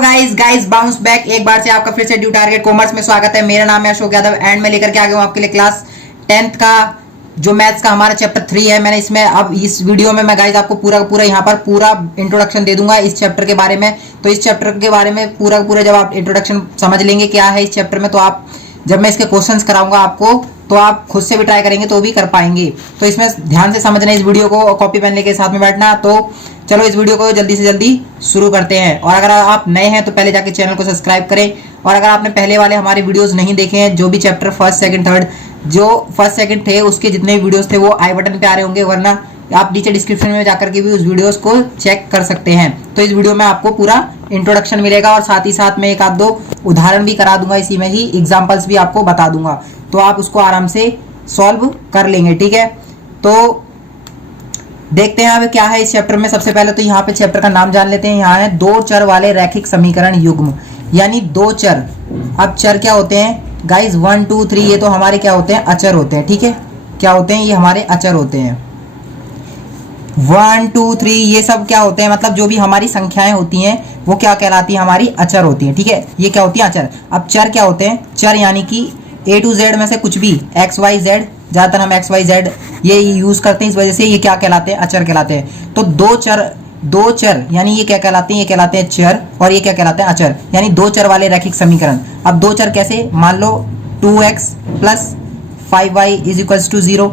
Guys bounce back एक बार से आपका फिर से ड्यू टारगेट कॉमर्स में स्वागत है। मेरा नाम है अशोक यादव एंड मैं लेकर के आ गया हूं आपके लिए क्लास 10th का जो मैथ्स का हमारा चैप्टर 3 है। मैंने इसमें अब इस वीडियो में मैं गाइस आपको पूरा यहाँ पर पूरा इंट्रोडक्शन दे दूंगा इस चैप्टर के बारे में। तो इस चैप्टर के बारे में पूरा जब आप इंट्रोडक्शन समझ लेंगे क्या है इस चैप्टर में, तो आप जब मैं इसके क्वेश्चंस कराऊंगा आपको तो आप खुद से भी ट्राई करेंगे तो भी कर पाएंगे। तो इसमें ध्यान से समझना इस वीडियो को, कॉपी पेन लेके साथ में बैठना। तो चलो इस वीडियो को जल्दी से जल्दी शुरू करते हैं। और अगर आप नए हैं तो पहले जाके चैनल को सब्सक्राइब करें। और अगर आपने पहले वाले हमारे वीडियोस नहीं देखे हैं, जो भी चैप्टर फर्स्ट सेकंड थर्ड जो फर्स्ट सेकंड थे उसके जितने भी वीडियोस थे वो आई बटन पे आ रहे होंगे, वरना आप नीचे डिस्क्रिप्शन में जाकर के भी उस वीडियोस को चेक कर सकते हैं। तो इस वीडियो में आपको पूरा इंट्रोडक्शन मिलेगा और साथ ही साथ में एक आध दो उदाहरण भी करा दूंगा, इसी में ही एग्जाम्पल्स भी आपको बता दूंगा, तो आप उसको आराम से सॉल्व कर लेंगे। ठीक है, तो देखते हैं अब क्या है इस चैप्टर में। सबसे पहले तो यहाँ पे चैप्टर का नाम जान लेते हैं। यहाँ है दो चर वाले रैखिक समीकरण युग्म, यानी दो चर। अब चर क्या होते हैं गाइज? 1 2 3 ये तो हमारे क्या होते हैं? अचर होते हैं। ठीक है, क्या होते हैं? ये हमारे अचर होते हैं। 1 2 3 ये सब क्या होते हैं? मतलब जो भी हमारी संख्याएं होती हैं वो क्या कहलाती है? हमारी अचर होती हैं। ठीक है, ये क्या होती है? अचर। अब चर क्या होते हैं? चर यानी कि A to Z में से कुछ भी, एक्स वाई जेड, ज़्यादातर हम एक्स वाई जेड ये यूज़ करते हैं, इस वजह से ये क्या कहलाते हैं? अचर कहलाते हैं। तो दो चर यानी ये क्या कहलाते हैं? ये कहलाते हैं चर, और ये क्या कहलाते हैं? अचर, यानी दो चर वाले रैखिक समीकरण। अब दो चर कैसे? मान लो 2x plus 5y is equals to 0।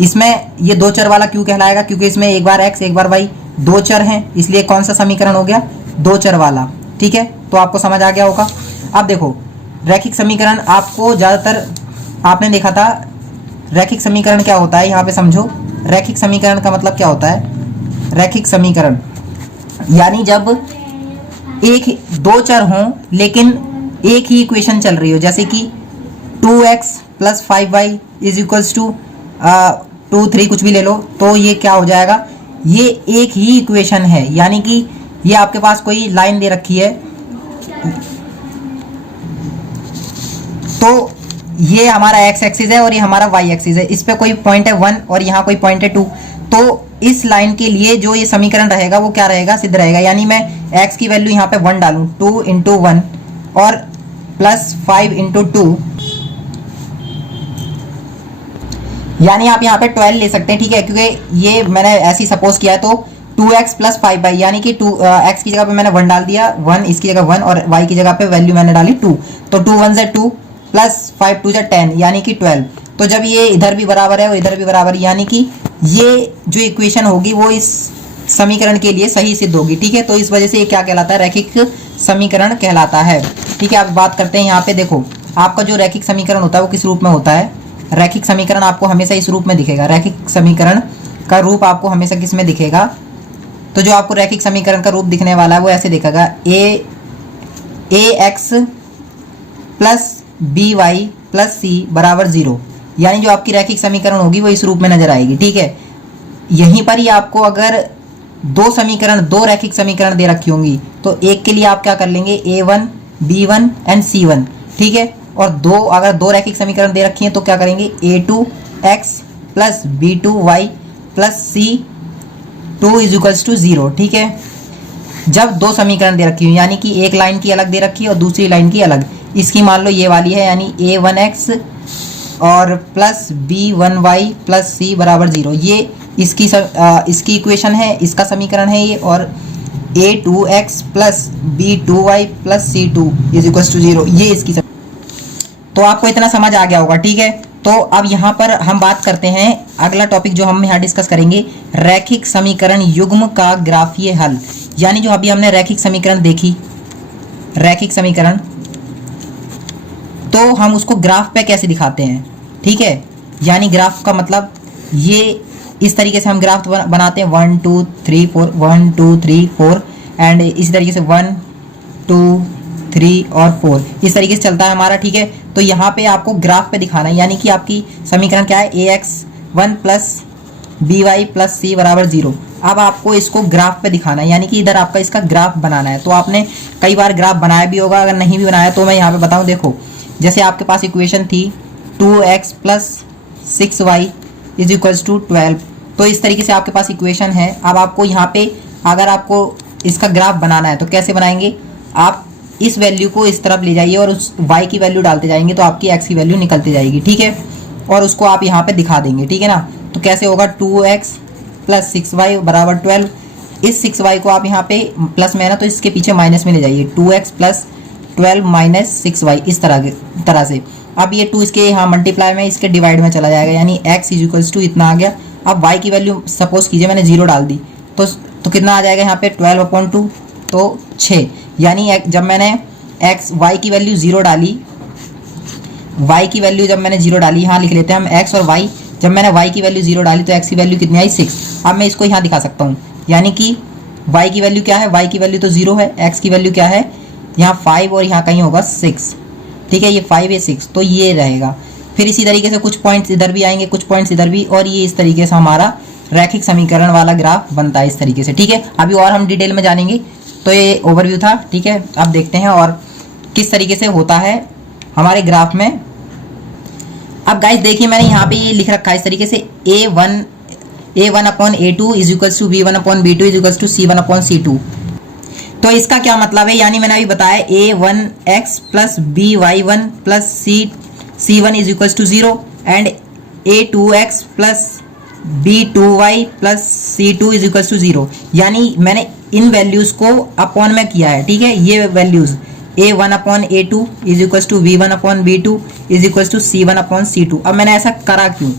इसमें ये दो चर वाला क्यों कहलाएगा? क्योंकि इसमें एक बार x एक बार y दो चर हैं, इसलिए कौन सा समीकरण हो गया? दो चर वाला। ठीक है, तो आपको समझ आ गया होगा। अब देखो रैखिक समीकरण आपको ज़्यादातर आपने देखा था। रैखिक समीकरण क्या होता है यहाँ पे समझो। रैखिक समीकरण का मतलब क्या होता है? रैखिक समीकरण यानी जब दो चर हों लेकिन एक ही इक्वेशन चल रही हो, जैसे कि 2x plus 5y is equals to 2 3 कुछ भी ले लो, तो ये क्या हो जाएगा? ये एक ही इक्वेशन है, यानी कि ये आपके पास कोई लाइन दे रखी है, तो ये हमारा x एक्सिस है और ये हमारा y एक्सिस है। इस पे कोई पॉइंट है 1 और यहाँ कोई पॉइंट है 2। तो इस लाइन के लिए जो ये समीकरण रहेगा वो क्या रहेगा? सिद्ध रहेगा। यानी मैं x की वैल्यू यहाँ पे 1 डालूं, 2 इंटू 1 और प्लस 5 इंटू 2, यानी आप यहाँ पे 12 ले सकते हैं। ठीक है, क्योंकि ये मैंने ऐसे ही सपोज किया है। तो 2x प्लस 5y यानी कि x की जगह पे मैंने 1 डाल दिया, 1 इसकी जगह 1 और y की जगह पे वैल्यू मैंने डाली 2। तो 2 1 से 2 प्लस 5 2 से 10 यानी कि 12। तो जब ये इधर भी बराबर है और इधर भी बराबर है, यानी कि ये जो इक्वेशन होगी वो इस समीकरण के लिए सही सिद्ध होगी। ठीक है, तो इस वजह से ये क्या कहलाता है? रैखिक समीकरण कहलाता है। ठीक है, आप बात करते हैं यहाँ पे। देखो आपका जो रैखिक समीकरण होता है वो किस रूप में होता है? रैखिक समीकरण आपको हमेशा इस रूप में दिखेगा। रैखिक समीकरण का रूप आपको हमेशा किस में दिखेगा? तो जो आपको रैखिक समीकरण का रूप दिखने वाला है वो ऐसे दिखेगा, ax plus by plus c बराबर 0। यानी जो आपकी रैखिक समीकरण होगी वो इस रूप में नजर आएगी। ठीक है, यहीं पर ही आपको अगर दो रैखिक समीकरण दे रखी होंगी तो एक के लिए आप क्या कर लेंगे? a1 b1 and c1। ठीक है, और अगर दो रैखिक समीकरण दे रखी हैं तो क्या करेंगे? a2x plus b2y plus c2 is equals to 0। ठीक है, जब दो समीकरण दे रखी हुई, यानी कि एक लाइन की अलग दे रखी है और दूसरी लाइन की अलग, इसकी मान लो ये वाली है, यानी a1x और प्लस b1y प्लस c बराबर 0, ये इसकी इक्वेशन है, इसका समीकरण है ये। और a2x plus b2y plus c2 is equals to 0, ये इसकी तो आपको इतना समझ आ गया होगा। ठीक है, तो अब यहाँ पर हम बात करते हैं अगला टॉपिक जो हम यहाँ डिस्कस करेंगे, रैखिक समीकरण युग्म का ग्राफीय हल। यानी जो अभी हमने रैखिक समीकरण देखी, रैखिक समीकरण, तो हम उसको ग्राफ पे कैसे दिखाते हैं? ठीक है, यानी ग्राफ का मतलब ये इस तरीके से हम ग्राफ बनाते हैं 1 2 3 4 1 2 3 4 एंड इसी तरीके से 1 2 3 और 4 इस तरीके से चलता है हमारा। ठीक है, तो यहाँ पे आपको ग्राफ पे दिखाना है, यानी कि आपकी समीकरण क्या है? ax1 plus by plus c बराबर 0। अब आपको इसको ग्राफ पे दिखाना है, यानी कि इधर आपका इसका ग्राफ बनाना है। तो आपने कई बार ग्राफ बनाया भी होगा, अगर नहीं भी बनाया तो मैं यहाँ पे बताऊँ। देखो जैसे आपके पास इक्वेशन थी 2x plus 6y is equals to 12, तो इस तरीके से आपके पास इक्वेशन है। अब आपको यहाँ पे अगर आपको इसका ग्राफ बनाना है तो कैसे बनाएंगे? आप इस वैल्यू को इस तरफ ले जाइए और उस y की वैल्यू डालते जाएंगे तो आपकी x की वैल्यू निकलती जाएगी, ठीक है। और उसको आप यहाँ पे दिखा देंगे, ठीक है ना। तो कैसे होगा, 2x प्लस 6y बराबर 12। इस 6y को आप यहाँ पे प्लस में है ना, तो इसके पीछे माइनस में ले जाइए, 2x प्लस 12 माइनस 6y, इस तरह से। अब ये 2 इसके यहाँ मल्टीप्लाई में इसके डिवाइड में चला जाएगा, यानी x इज इक्वल्स टू इतना आ गया। अब y की वैल्यू सपोज कीजिए मैंने 0 डाल दी, तो कितना आ जाएगा यहाँ पे 12/2, तो 6। यानी जब मैंने y की वैल्यू 0 डाली, y की वैल्यू जब मैंने 0 डाली, यहाँ लिख लेते हैं हम x और y, जब मैंने y की वैल्यू 0 डाली तो x की वैल्यू कितनी आई, 6। अब मैं इसको यहाँ दिखा सकता हूँ, यानी कि y की वैल्यू क्या है, y की वैल्यू तो 0 है, x की वैल्यू क्या है, यहाँ 5 और यहाँ कहीं होगा 6, ठीक है। ये 5 है 6, तो ये रहेगा। फिर इसी तरीके से कुछ पॉइंट्स इधर भी आएंगे, कुछ पॉइंट्स इधर भी, और ये इस तरीके से हमारा रैखिक समीकरण वाला ग्राफ बनता है इस तरीके से, ठीक है। अभी और हम डिटेल में जानेंगे। तो ये ओवरव्यू था, ठीक है। अब देखते हैं और किस तरीके से होता है हमारे ग्राफ में। अब गाइस देखिए मैंने यहाँ पे ये लिख रखा है इस तरीके से, a1/a2 is equals to b1/b2 is equals to c1/c2। तो इसका क्या मतलब है, यानी मैंने अभी बताया a1x plus by1 plus c1 is equals to 0 and a2x plus b2y plus c2 is equals to 0। यानी मैंने इन वैल्यूज को अपॉन में किया है, ठीक है। ये values a1/a2 is equals to b1/b2 is equals to c1/c2। अब मैंने ऐसा करा क्यों,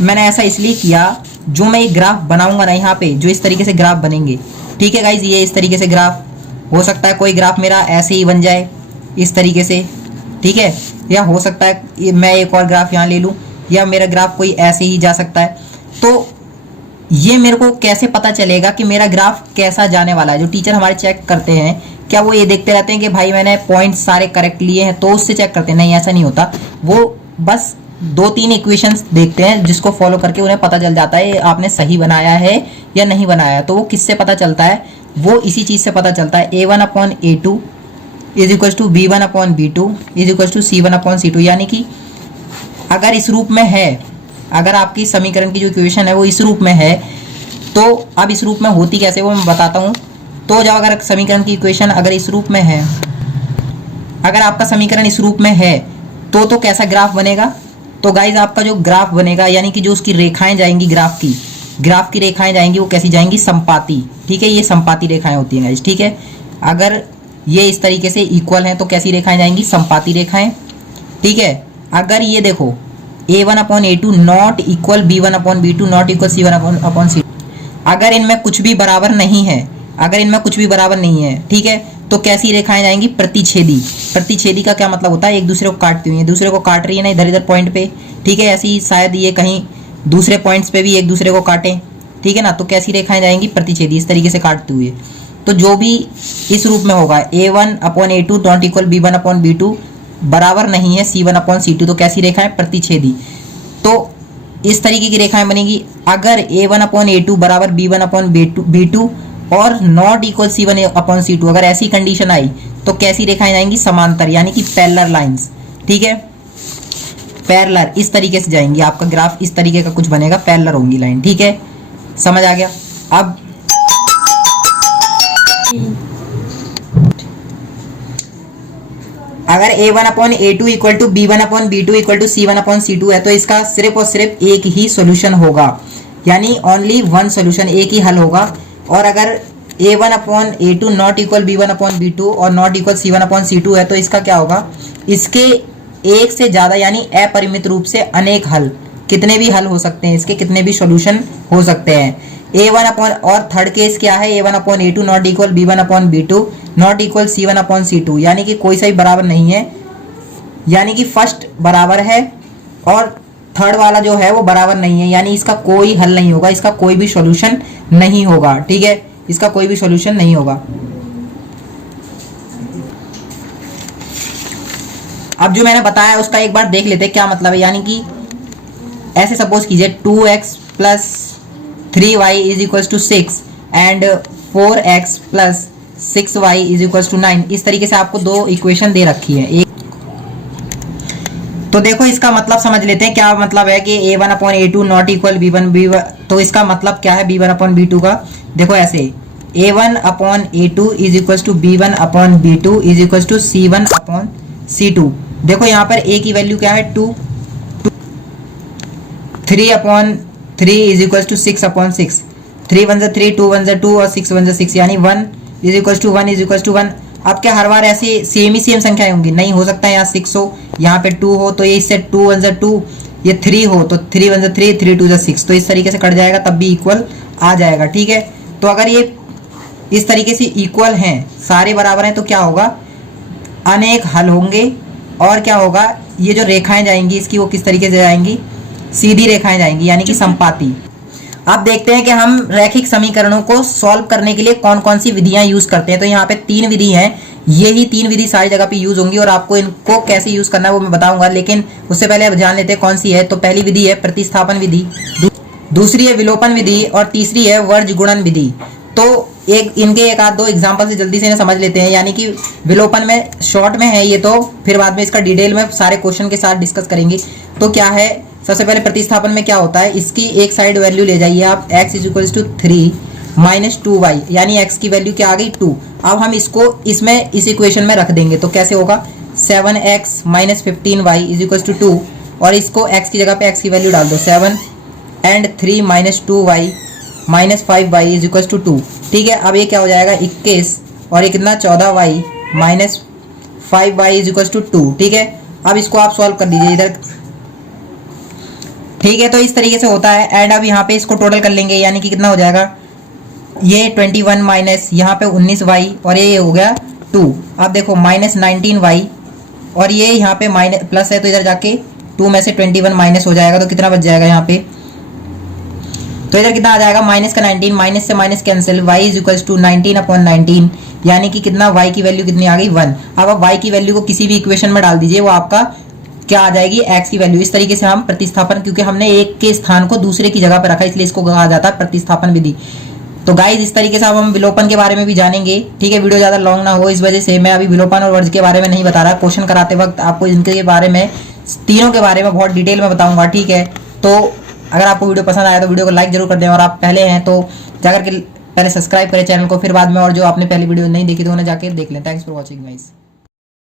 मैंने ऐसा इसलिए किया, जो मैं एक ग्राफ बनाऊंगा ना यहाँ पे, जो इस तरीके से ग्राफ बनेंगे, ठीक है गाइज, ये इस तरीके से ग्राफ हो सकता है, कोई ग्राफ मेरा ऐसे ही बन जाए इस तरीके से, ठीक है। या हो सकता है मैं एक और ग्राफ यहाँ ले लूँ, या मेरा ग्राफ कोई ऐसे ही जा सकता है। तो ये मेरे को कैसे पता चलेगा कि मेरा ग्राफ कैसा जाने वाला है। जो टीचर हमारे चेक करते हैं, क्या वो ये देखते रहते हैं कि भाई मैंने पॉइंट्स सारे करेक्ट लिए हैं तो उससे चेक करते हैं, नहीं ऐसा नहीं होता। वो बस 2-3 इक्वेशंस देखते हैं जिसको फॉलो करके उन्हें पता चल जाता है आपने सही बनाया है या नहीं बनाया। तो वो किससे पता चलता है, वो इसी चीज़ से पता चलता है, a1/a2 is equal to b1/b2 is equal to c1/c2। यानी कि अगर इस रूप में है, अगर आपकी समीकरण की जो इक्वेशन है वो इस रूप में है, तो अब इस रूप में होती कैसे वो मैं बताता हूँ। तो जब अगर समीकरण की इक्वेशन अगर इस रूप में है, अगर आपका समीकरण इस रूप में है, तो कैसा ग्राफ बनेगा। तो गाइज आपका जो ग्राफ बनेगा, यानी कि जो उसकी रेखाएं जाएंगी, ग्राफ की रेखाएं जाएंगी, वो कैसी जाएंगी, संपाती, ठीक है। ये संपाती रेखाएं होती हैं गाइज, ठीक है। अगर ये इस तरीके से इक्वल हैं तो कैसी रेखाएं जाएंगी, संपाती रेखाएं, ठीक है। अगर ये देखो a1/a2 not equal b1/b2 not equal c1/c2, अगर इनमें कुछ भी बराबर नहीं है, अगर इनमें कुछ भी बराबर नहीं है, ठीक है, तो कैसी रेखाएं जाएंगी, प्रतिच्छेदी। प्रतिच्छेदी का क्या मतलब होता है, एक दूसरे को काटती हुई, दूसरे को काट रही है ना इधर इधर पॉइंट पे, ठीक है। ऐसी शायद ये कहीं दूसरे पॉइंट्स पे भी एक दूसरे को काटें, ठीक है ना। तो कैसी रेखाएं जाएंगी, प्रतिच्छेदी, इस तरीके से काटते हुए। तो जो भी इस रूप में होगा a1/a2 नॉट इक्वल b1/b2 बराबर नहीं है c1/c2, तो कैसी रेखाएं, प्रतिच्छेदी। तो इस तरीके की रेखाएं बनेगी। अगर a1/a2 बराबर b1/b2 और नॉट इक्वल c1/c2, अगर ऐसी कंडीशन आई तो कैसी रेखाएं जाएंगी, समांतर, यानी कि पैरेलल लाइंस, ठीक है। पैरेलल इस तरीके से जाएंगी, आपका ग्राफ इस तरीके का कुछ बनेगा, पैरेलल होंगी लाइन, ठीक है, समझ आ गया। अब अगर a1/a2 equal to b1/b2 equal to c1/c2 है, तो इसका सिर्फ और सिर्फ एक ही सॉल्यूशन होगा, यानी ओनली वन सॉल्यूशन, एक ही हल होगा। और अगर a1/a2 नॉट इक्वल b1/b2 और नॉट इक्वल c1/c2 है, तो इसका क्या होगा, इसके एक से ज़्यादा यानी अपरिमित रूप से अनेक हल, कितने भी हल हो सकते हैं, इसके कितने भी सॉल्यूशन हो सकते हैं। और थर्ड केस क्या है, a1/a2 not equal b1/b2 not equal c1/c2, यानी कि कोई सा भी बराबर नहीं है, यानी कि फर्स्ट बराबर है और थर्ड वाला जो है वो बराबर नहीं है, यानी इसका कोई हल नहीं होगा, इसका कोई भी सॉल्यूशन नहीं होगा, ठीक है, इसका कोई भी सॉल्यूशन नहीं होगा। अब जो मैंने बताया उसका एक बार देख लेते हैं क्या मतलब है। यानी कि ऐसे सपोज कीजिए 2x plus 3y is equal to 6 and 4x plus 6y is equal to 9। इस तरीके से आपको दो इक्वेशन दे रखी है। एक तो देखो इसका मतलब समझ लेते हैं क्या मतलब है कि a1/a2 नॉट इक्वल b1/b1। तो इसका मतलब क्या है b1/b2 का, देखो ऐसे A1 upon A2 is equal to B1 upon B2 is equal to C1 upon C2। देखो यहाँ पर A की वैल्यू क्या है 2, 3 upon 3 is equal to 6 upon 6, 3 1 3, 2 1 2 और 6 1 6, यानी 1 is equal to 1 is equal to 1। अब क्या हर बार ऐसे सेम संख्याएं होंगी? नहीं हो सकता, यहाँ 6 हो, यहाँ पे 2 हो, तो ये इससे 2 1 2, ये 3 हो तो 3 1 3, 3 2 6, तो इस तरीके से कट जाएगा, तब भी इक्वल आ जाएगा। ठीक है, तो अगर ये इस तरीके से इक्वल हैं, सारे बराबर हैं, तो क्या होगा? अनेक हल होंगे। और क्या होगा? ये जो रेखाएं जाएंगी इसकी, वो किस तरीके से जाएंगी? सीधी रेखाएं जाएंगी, यानी कि संपाती। अब देखते हैं कि हम रैखिक समीकरणों को सॉल्व करने के लिए कौन कौन सी विधियां यूज करते हैं। तो यहाँ पे 3 विधि हैं, यही 3 विधि सारी जगह पे यूज होंगी और आपको इनको कैसे यूज करना है वो मैं बताऊंगा, लेकिन उससे पहले अब जान लेते हैं कौन सी है। तो पहली विधि है प्रतिस्थापन विधि, दूसरी है विलोपन विधि और तीसरी है वर्ज गुणन विधि। तो इनके एक आध 2 एग्जाम्पल से जल्दी से इन्हें समझ लेते हैं। यानी कि विलोपन में शॉर्ट में है ये, तो फिर बाद में इसका डिटेल में सारे क्वेश्चन के साथ डिस्कस करेंगे। तो क्या है, सबसे पहले प्रतिस्थापन में क्या होता है, इसकी एक साइड वैल्यू ले जाइए आप, x is equal to 3 minus 2y, यानी x की वैल्यू क्या आ गई 2। अब हम इसको इसमें इस इक्वेशन में रख देंगे, तो कैसे होगा? 7x minus 15y is equal to 2, और इसको x की जगह पे x की वैल्यू डाल दो, 7 and 3 minus 2y minus 5y is equal to 2। ठीक है, अब ये क्या हो जाएगा 21, और ये कितना 14y minus 5y is equal to 2। ठीक है, अब इसको आप सॉल्व कर दीजिए इधर। ठीक है, तो इस तरीके से होता है। एंड अब यहाँ पे इसको टोटल कर लेंगे, यानी कि कितना हो जाएगा? ये 21 माइनस यहाँ पे 19y और ये हो गया 2। अब देखो माइनस 19y और ये यहाँ पे माइनस प्लस है, तो इधर जाके 2 में से 21 माइनस हो जाएगा, तो कितना बच जाएगा यहाँ पे? तो इधर कितना आ जाएगा? माइनस का 19, माइनस से minus cancel, y is equal to 19 upon 19, यानी कि कितना? y की वैल्यू कितनी आ गई? 1। अब आप y की वैल्यू को किसी भी इक्वेशन में डाल दीजिए, वो आपका क्या आ जाएगी? x की वैल्यू। इस तरीके से हम प्रतिस्थापन, क्योंकि हमने एक के स्थान को दूसरे की जगह पर रखा, इसलिए इसको कहा जाता है प्रतिस्थापन विधि। तो गाइज इस तरीके से अब हम विलोपन के बारे में भी जानेंगे। ठीक है, वीडियो ज़्यादा लॉन्ग ना हो, इस वजह से मैं अभी विलोपन और वर्ज के बारे में नहीं बता रहा। क्वेश्चन कराते वक्त आपको इनके बारे में, तीनों के बारे में बहुत डिटेल में बताऊंगा। ठीक है, तो अगर आपको वीडियो पसंद आया तो वीडियो को लाइक जरूर कर दें, और आप पहले हैं तो जाकर के पहले सब्सक्राइब करें चैनल को, फिर बाद में और जो आपने पहली वीडियो नहीं देखी तो उन्हें जाके देख लें। Thanks for watching guys.